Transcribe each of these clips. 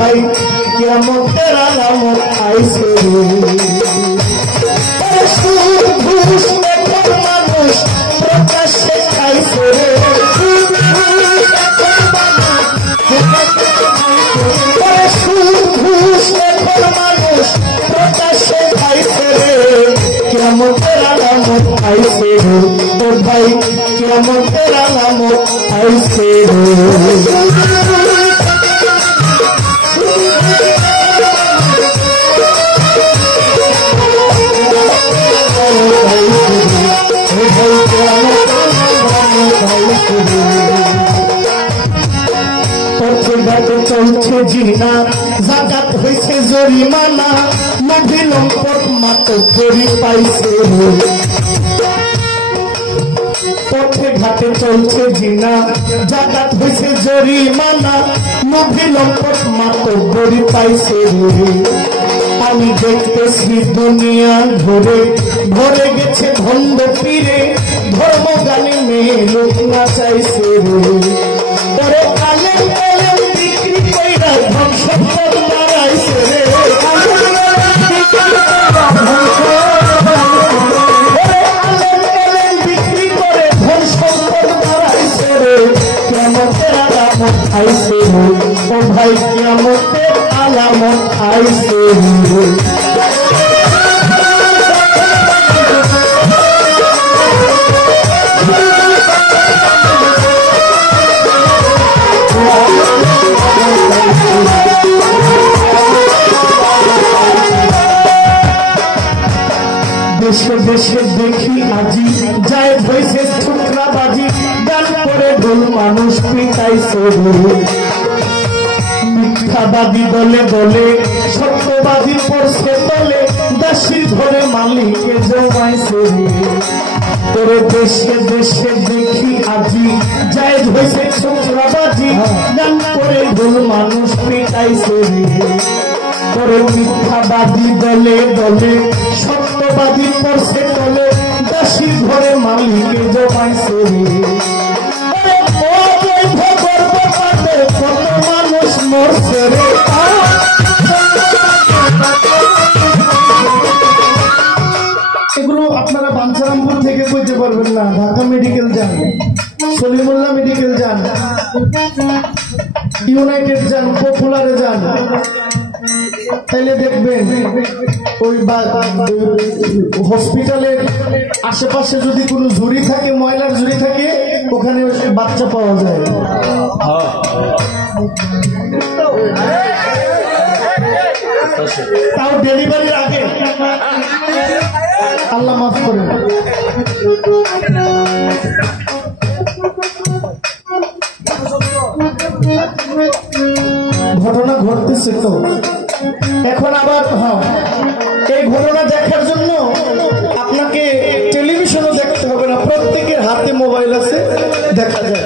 ভাই কিয়ামতের আলামত আইছে রে সুদ ঘুষ এখন মানুষ প্রকাশ্যে খাইছে রে সুদ ঘুষ এখন মানুষ প্রকাশ্যে খাইছে রে কিয়ামতের আলামত আইছে রে ও ভাই কিয়ামতের আলামত আইছে রে চলছে জিনা জাকাত হয়েছে জরিমানা নবী লম্পট মাতো করি পাইছে পথে ঘাটে চলছে জিনা জাকাত হয়েছে জরিমানা নবী লম্পট মাতো করি পাইছে আমি দেখতেছি দুনিয়া ঘুরে ভরে গেছে ভণ্ড পীরে ধর্ম গানে মেয়ে লোক না চাইছে রে আলেম আলেম বিক্রি কইরা ধন সম্পদ মারাইছে রে আলেম আলেম বিক্রি করে ধন সম্পদ মারাইছে রে কিয়ামতের আলামত আইছে রে ও ভাই কিয়ামতের আলামত আইছে রে দেশে দেশে দেখি আজি যায় হয়েছে ঠুকরাবাজি গান করে ঢোল মানুষ পিটাইছে মিথ্যাবাদী দলে দলে সত্যবাদী পড়ছে তলে দাসী ধরে মালিকে জমাইছে তোরে দেশে দেশে দেখি আজি যায় হয়েছে ঠুকরাবাজি গান করে ঢোল মানুষ পিটাইছে তোরে মিথ্যাবাদী দলে দলে সত্যবাদী পড়ছে তলে দাসী ঘরে মালিকে জমাইছে কত মানুষ মরছে রে এগুলো আপনারা বাঞ্ছারামপুর থেকে কইতে পারবেন না ঢাকা মেডিকেল যান সলিমুল্লাহ মেডিকেল যান ইউনাইটেড যান পপুলারে যান তাইলে দেখবেন ওই হসপিটালের আশেপাশে যদি কোনো ঝুড়ি থাকে ময়লার ঝুড়ি থাকে ওখানে বাচ্চা পাওয়া যায় তাও ডেলিভারির আগে আল্লাহ মাফ করে ঘটনা ঘটতেছে তো এখন আবার এই ঘটনা দেখার জন্য আপনাকে টেলিভিশনও দেখতে হবে না প্রত্যেকের হাতে মোবাইল আছে দেখা যায়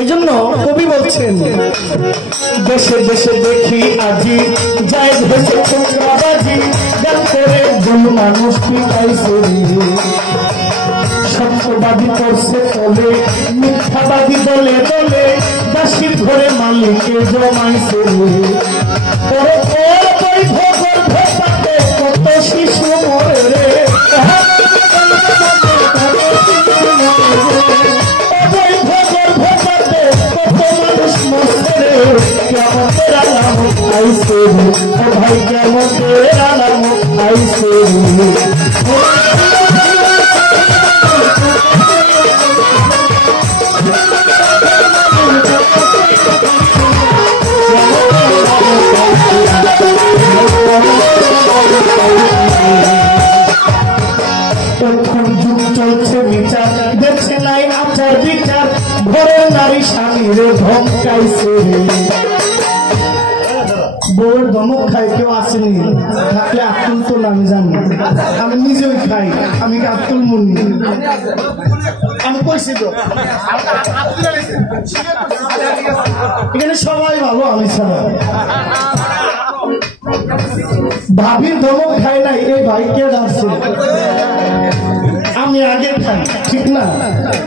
এই জন্য কবি বলছেন দেশে দেশে দেখি আজি যায় দেশে ঠুকরাবাজি গান করে দুই মানুষ পিটাইছে সত্যবাদী করছে তলে মিথ্যাবাদী দলে দলে দাসীর ঘরে মালিকে জমাইছে কত শিশু মরে রে কত মানুষ মরছে রে কিয়ামতের আলামত আইছে ও ভাই কিয়ামতের আলামত আইছে যুগ চলছে বিচার দেখছে নাই আচার বিচার ঘরে নারী স্বামীর ধমকাইছে বউয়ের ধমক খাই কেউ আসেনি থাকলে আব্দুল তো আমি জানি আমি নিজেও খাই আমি আব্দুল মুন্নি আমি কইছি তো এখানে সবাই ভালো আমি ছাড়া ভাবির ধমক খাই নাই এই ভাইকে আসছে আমি আমি আগে খাই, ঠিক না?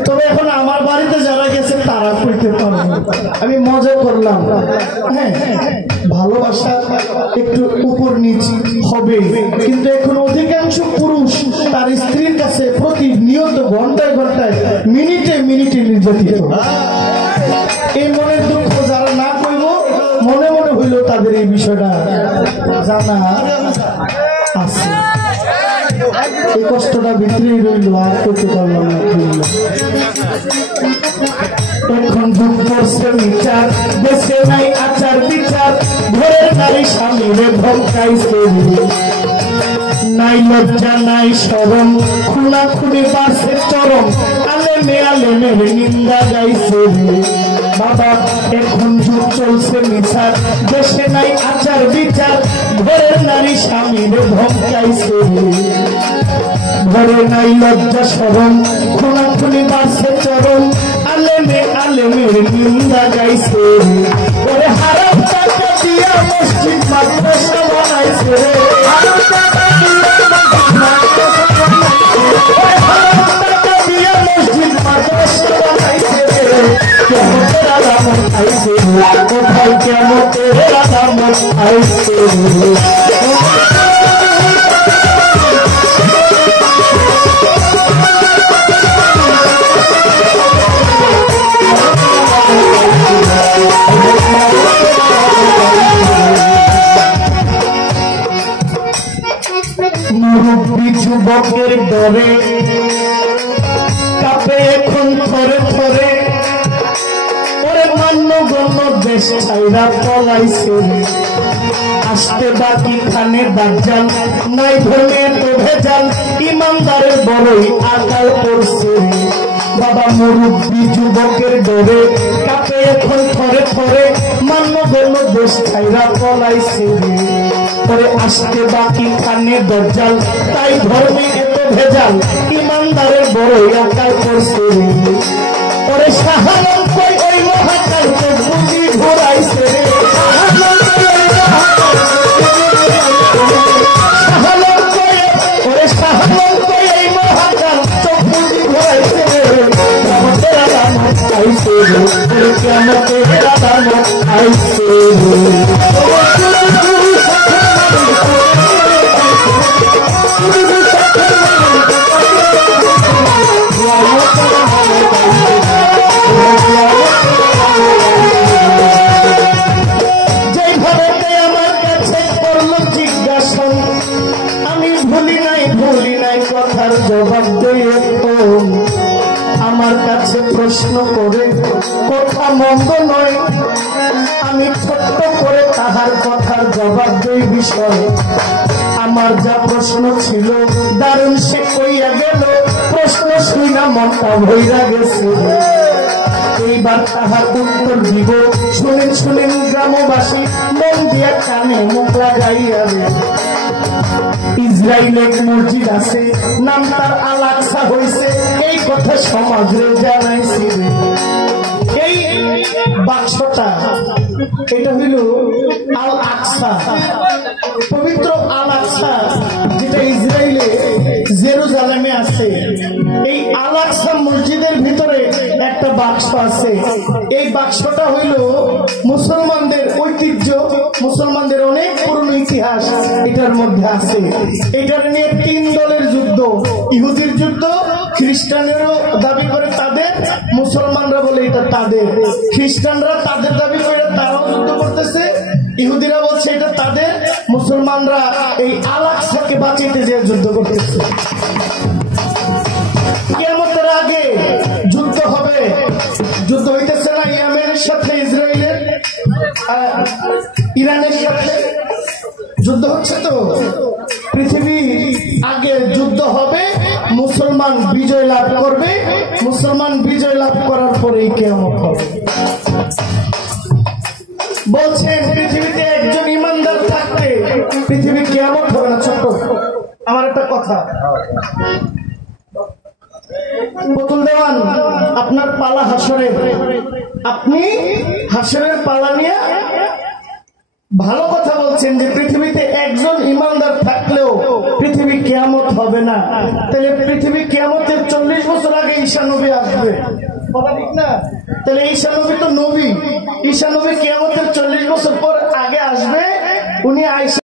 তবে এখন আমার বাড়িতে যারা গেছে তারা কইতে পারবে। আমি মজা করলাম। হ্যাঁ, ভালোবাসা একটু উপর নিচে হবে, কিন্তু এখন অধিকাংশ পুরুষ তার স্ত্রীর কাছে প্রতিনিয়ত ঘন্টায় ঘন্টায় মিনিটে মিনিটে নির্যাতিত। এই মনের দুঃখ যারা না কইব, মনে মনে হইল তাদের এই বিষয়টা জানা আছে। এই কষ্টটা ভিতরেই রইল, আর করতে পারলাম না। এখন দুঃখ করছে বিচার, দেশে নাই আচার বিচার, ঘরের নারী স্বামীরে ধমকাইছে, নাই লজ্জা নাই শরম, খুনা খুনি বাসে চরম, আলেমে আলেমের নিন্দা গাইছে। বাবা এখন যুগ চলছে মিছার, দেশে নাই আচার বিচার, ঘরের নারী স্বামীরে ধমকাইছে, ঘরে নাই লজ্জা শরম, খুনা খুনি বাসে চরম, আলেমে আলেমের নিন্দা গাইছে। ওরে হারাম টাকা দিয়া মসজিদ মাদ্রাসা বানাইছে, হারাম টাকা দিয়া মসজিদ মাদ্রাসা বানাইছে, কেমতের আলামত আইছে, কোথায় কেমতের আলামত আইছে। মুরব্বী যুবকের ডরে কাপে এখন থরে থরে, ওরে মান্য গণ্য দেশ ছাইরা পলাইছে, আসতে বাকি খানে দাজ্জাল, নাই ধর্মে তো ভেজাল, ইমানদারের বড়ই আকাল পড়ছে। বাবা মুরব্বী যুবকের ডরে কাপে এখন থরে থরে, মান্য গণ্য দেশ ছাইরা পলাইছে, পরে আসতে বাকি খানে দজ্জাল, তাই ধর্মে এত ভেজাল, ইমানদারের বড়ই আকাল পড়ছে। পরে শাহালম কই ওই মহাকালকে বুঝি ঘুরাইছে, শাহালম কই ওই মহাকাল চোখ বুঝি ঘুরাইছে, কেমতের আলামত আইছে, কেমতের আলামত আইছে। যেভাবে আমার কাছে করল জিজ্ঞাসন, আমি ভুলি নাই কথার জবাব দিয়ে, আমার কাছে প্রশ্ন করে কথা মন্দ নয়, আমি ছোট্ট করে তাহার কথার জবাব দিই বিষয়। আমার যা প্রশ্ন ছিল দারুণ সে কইয়া গেল, প্রশ্ন শুইনা মনটা ভইরা গেছে, এইবার তাহার উত্তর দিব। শুনেন শুনেন গ্রামবাসী, মন দিয়া কানে মুখ লাগাইয়া, ইসরায়েলের মসজিদ আছে, নাম তার আল আকসা হইছে, এই কথা সমাজে জানাইছি। এই বাক্সটা এটা হইল আল আকসা, পবিত্র আল আকসা, যেটা ইসরায়েলে জেরুজালেমে আছে। এই আল আকসা মসজিদের ভিতরে একটা বাক্স আছে। এই বাক্সটা হইল মুসলমানদের ঐতিহ্য, মুসলমানদের অনেক পুরনো ইতিহাস এটার মধ্যে আছে। এটার নিয়ে 3 দলের যুদ্ধ, ইহুদির যুদ্ধ, খ্রিস্টানেরও দাবি করে তাদের, মুসলমানরা বলে এটা তাদের, খ্রিস্টানরা তাদের দাবি করে তারাও যুদ্ধ করতেছে, ইহুদিরা বলছে এটা তাদের, মুসলমানরা এই আল আকসাকে বাঁচাইতে যে যুদ্ধ করতেছে। কিয়ামতের আগে যুদ্ধ হবে, যুদ্ধ হইতেছে না ইয়েমেনের সাথে ইসরায়েলের, ইরানের সাথে যুদ্ধ হচ্ছে। তো পৃথিবী আগে যুদ্ধ হবে, মুসলমান বিজয় লাভ করবে, মুসলমান বিজয় লাভ করার পরেই কিয়ামত হবে। বলছেন পৃথিবীতে একজন ইমানদার থাকতে পৃথিবী কিয়ামত হবে না। ছোট্ট আমার একটা কথা, পুতুল দেওয়ান, আপনার পালা হাসরের, আপনি হাসরের পালা নিয়ে ভালো কথা বলছেন যে পৃথিবীতে একজন ইমানদার থাকলেও পৃথিবী কিয়ামত হবে। হবে না, তাহলে পৃথিবী কিয়ামতের 40 বছর আগে ঈসা নবী আসবে, কথা ঠিক না? তাহলে ঈসা নবী তো নবী, ঈসা নবী কিয়ামতের 40 বছর পর আগে আসবে, উনি আইসা